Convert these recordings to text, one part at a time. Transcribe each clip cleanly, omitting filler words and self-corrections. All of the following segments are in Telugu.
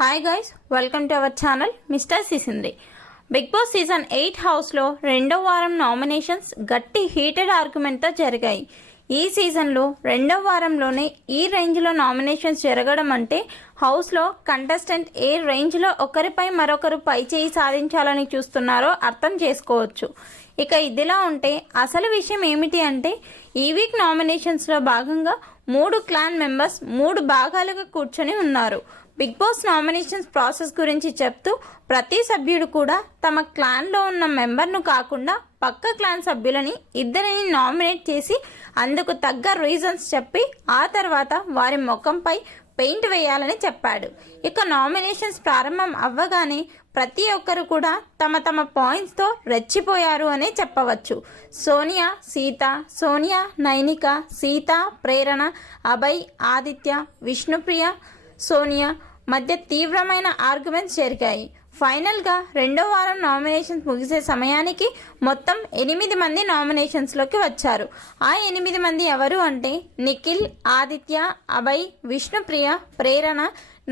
Hi guys, welcome to our channel mister Sisindri. Big boss season 8 హౌస్లో రెండో వారం నామినేషన్స్ గట్టి హీటెడ్ ఆర్గ్యుమెంట్తో జరిగాయి. ఈ సీజన్లో రెండో వారంలోనే ఈ రేంజ్లో నామినేషన్స్ జరగడం అంటే హౌస్లో కంటెస్టెంట్ ఏ రేంజ్లో ఒకరిపై మరొకరు పైచేయి సాధించాలని చూస్తున్నారో అర్థం చేసుకోవచ్చు. ఇక ఇదిలా ఉంటే అసలు విషయం ఏమిటి అంటే ఈ వీక్ నామినేషన్స్లో భాగంగా 3 క్లాన్ మెంబర్స్ 3 భాగాలుగా కూర్చొని ఉన్నారు. బిగ్ బాస్ నామినేషన్స్ ప్రాసెస్ గురించి చెప్తూ ప్రతి సభ్యుడు కూడా తమ క్లాన్లో ఉన్న మెంబర్ను కాకుండా పక్క క్లాన్ సభ్యులని ఇద్దరిని నామినేట్ చేసి అందుకు తగ్గ రీజన్స్ చెప్పి ఆ తర్వాత వారి ముఖంపై పెయింట్ వేయాలని చెప్పాడు. ఇక నామినేషన్స్ ప్రారంభం అవ్వగానే ప్రతి ఒక్కరు కూడా తమ తమ పాయింట్స్తో రెచ్చిపోయారు అనే చెప్పవచ్చు. సోనియా, సీత, సోనియా, నైనిక, సీత, ప్రేరణ, అభయ్, ఆదిత్య, విష్ణుప్రియ, సోనియా మధ్య తీవ్రమైన ఆర్గ్యుమెంట్స్ జరిగాయి. ఫైనల్గా రెండో వారం నామినేషన్స్ ముగిసే సమయానికి మొత్తం 8 మంది నామినేషన్స్లోకి వచ్చారు. ఆ 8 మంది ఎవరు అంటే నిఖిల్, ఆదిత్య, అభయ్, విష్ణుప్రియ, ప్రేరణ,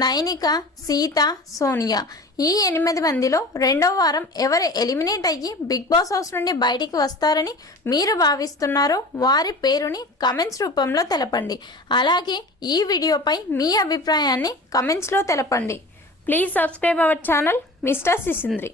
నైనిక, సీత, సోనియా. ఈ 8 మందిలో రెండో వారం ఎవరు ఎలిమినేట్ అయ్యి బిగ్ బాస్ హౌస్ నుండి బయటికి వస్తారని మీరు భావిస్తున్నారో వారి పేరుని కమెంట్స్ రూపంలో తెలపండి. అలాగే ఈ వీడియోపై మీ అభిప్రాయాన్ని కమెంట్స్లో తెలపండి. Please subscribe our channel mister సిసింద్రి.